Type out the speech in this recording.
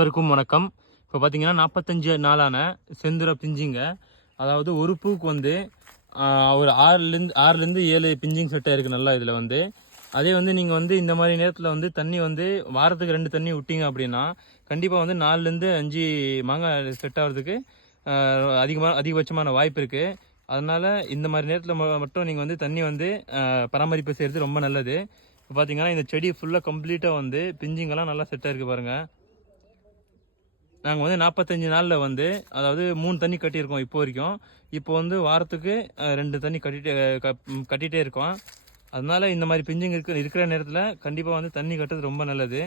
அனைவருக்கும் வணக்கம். இப்போ பார்த்தீங்கன்னா 45 நாளான செந்துர பிஞ்சிங்க. அதாவது ஒரு பூக்கு வந்து ஒரு 6லேருந்து 7 பிஞ்சிங் செட்டாக இருக்குது நல்லா இதில் வந்து. அதே வந்து நீங்கள் வந்து இந்த மாதிரி நேரத்தில் வந்து தண்ணி வந்து வாரத்துக்கு 2 தண்ணி விட்டீங்க அப்படின்னா கண்டிப்பாக வந்து 4லேருந்து 5 மாங்காய் செட் ஆகிறதுக்கு அதிகபட்சமான வாய்ப்பு இருக்குது. அதனால் இந்த மாதிரி நேரத்தில் மட்டும் நீங்கள் வந்து தண்ணி வந்து பராமரிப்பு செய்கிறது ரொம்ப நல்லது. இப்போ பார்த்தீங்கன்னா இந்த செடி ஃபுல்லாக கம்ப்ளீட்டாக வந்து பிஞ்சிங்கெல்லாம் நல்லா செட்டாக இருக்குது பாருங்கள். நாங்கள் வந்து 45 நாளில் வந்து அதாவது 3 தண்ணி கட்டியிருக்கோம் இப்போ வரைக்கும். இப்போ வந்து வாரத்துக்கு 2 தண்ணி கட்டிகிட்டே இருக்கோம். அதனால இந்த மாதிரி பிஞ்சிங் இருக்கிற நேரத்தில் கண்டிப்பாக வந்து தண்ணி கட்டுறது ரொம்ப நல்லது.